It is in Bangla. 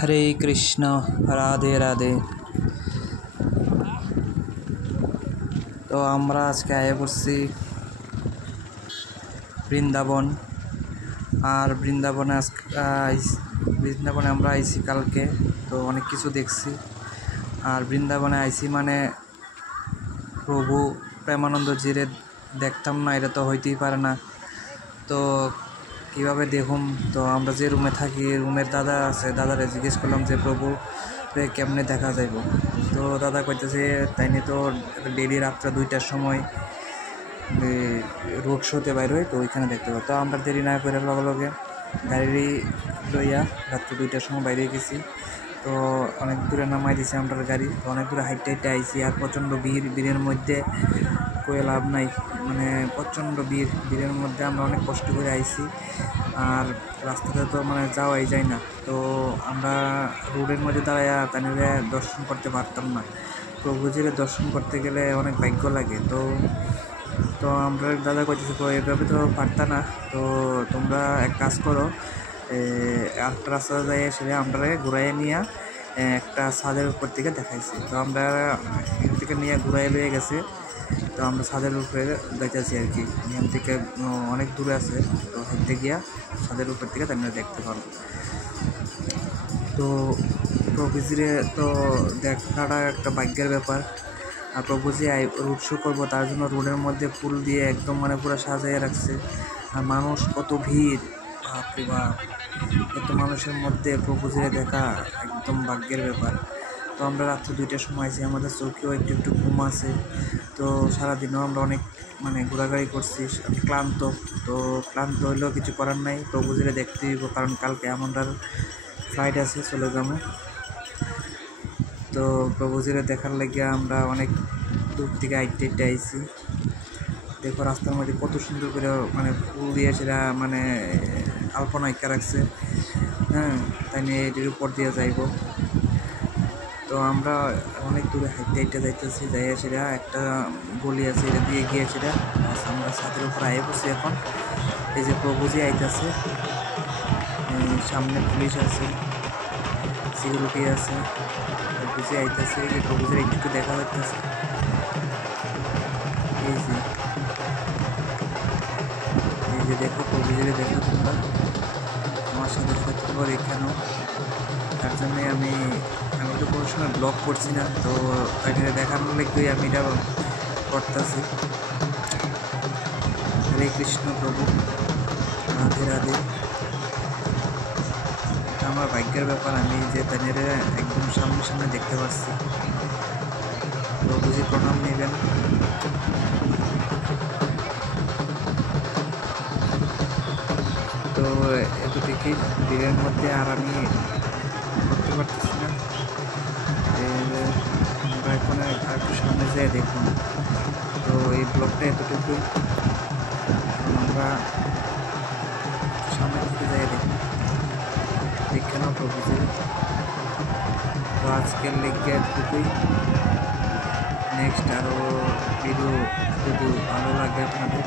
হরে কৃষ্ণ, রাধে রাধে। তো আমরা আজকে আয়া করছি বৃন্দাবন। আর বৃন্দাবনে আমরা আইছি কালকে। তো অনেক কিছু দেখছি। আর বৃন্দাবনে আইছি মানে প্রভু প্রেমানন্দজিরে দেখতাম না, এটা তো হইতেই পারে না। তো কীভাবে দেখুম? তো আমরা যে রুমে থাকি, রুমের দাদা আছে, দাদারে জিজ্ঞেস করলাম যে প্রভু কেমনে দেখা যাইব। তো দাদা কইতেছে তাই নিয়ে তো ডেলি রাত্রে 2টার সময় রোড শোতে বাইর হয়, তো ওইখানে দেখতে পাবো। তো আমরা দেরি না করে লগে লগে গাড়ি লইয়া রাত্রে 2টার সময় বাইরে গেছি। তো অনেক দূরে নামাই দিছে আমরা গাড়ি। তো অনেক দূরে হাইটে হাইটে আইছি। আর প্রচণ্ড ভিড়ের মধ্যে কয়ে লাভ নাই, মানে প্রচণ্ড ভিড়ের মধ্যে আমরা অনেক কষ্ট করে আইছি। আর রাস্তাতে তো মানে যাওয়াই যায় না। তো আমরা রোডের মধ্যে দাঁড়াইয়া তানিরে দর্শন করতে পারতাম না। প্রভুজিরে দর্শন করতে গেলে অনেক ভাগ্য লাগে। তো আমরা দাদা কইতেছে এভাবে তো পারতা না। তো তোমরা এক কাজ করো, একটা রাস্তা যাই সেটা আমরা ঘুরাইয়ে নিয়ে একটা ছাদের উপর থেকে দেখাইছি। তো আমরা এখান থেকে নিয়ে ঘুরাই লয়ে গেছে। তো আমরা ছাদের উপরে যাইতেছি আর কি। এখান থেকে অনেক দূরে আছে। তো হেঁটে গিয়া ছাদের উপর থেকে তোমরা দেখতে পারবো। তো প্রভুজিরে তো দেখাটা একটা ভাগ্যের ব্যাপার। আর প্রভুজি রোড শো করবো, তার জন্য রোডের মধ্যে ফুল দিয়ে একদম মানে পুরো সাজাইয়া রাখছে। আর মানুষ কত ভিড়, বাপরে বাপ! এত মানুষের মধ্যে প্রভুজিরে দেখা একদম ভাগ্যের ব্যাপার। তো আমরা রাত্রে 2টার সময় আছি, আমাদের চোখেও একটু একটু ঘুম আছে। তো সারাদিনও আমরা অনেক মানে ঘোরাঘুরি করছি, আমি ক্লান্ত। তো ক্লান্ত হইলেও কিছু করার নাই, প্রভুজিরে দেখতে হইব, কারণ কালকে আমাদের ফ্লাইট আছে চলে যাবো। তো প্রভুজিরে দেখার লাগিয়া আমরা অনেক দূর থেকে হাইটে হাইটে আইছি। দেখো রাস্তার মধ্যে কত সুন্দর করে মানে ফুল দিয়ে সেটা মানে আলপনা আঁকা রাখছে। হ্যাঁ, তাই নিয়ে এটির উপর দিয়ে যাইব। তো আমরা অনেক দূরে হাইটে হাইটে যাইতেছি, যাইয়া সেটা একটা গলি আছে, এটা দিয়ে গিয়ে সেটা আমরা ছাদের উপর আইয়ে পড়ছি এখন। এই যে প্রভুজি আইতেছে, সামনে পুলিশ আছে, সিকিউরিটি আছে। প্রভুজি আইতেছে, এই যে প্রভুজির একটু দেখা যাইতেছে। এই যে দেখো প্রভুজিরে দেখো তোমরা, আমার সাথে থাকতে পারো এখানেও। তার জন্যে আমি তো কোনো সময় ব্লগ করছি না, তো এখানে দেখানোর লাগবে আমি এটা করতেছি। হরে কৃষ্ণ প্রভু, রাধে রাধে। আমার ভাগ্যের ব্যাপার, আমি যে তাদের একদম সামনে সামনে দেখতে পাচ্ছি। প্রভুজি প্রণাম নেবেন। তো এতটুকুই ভিড়ের মধ্যে আর আমি করতে পারতেছি না। আমরা এখন আর একটু সামনে যাই দেখুন। তো এই ব্লগটা এতটুকুই, আমরা সামনে দিকে যাই দেখুন এখানেও প্রভুজি। তো আজকের লেগে এতটুকুই। নেক্সট আরও ভিডিও যদি ভালো লাগে আপনাদের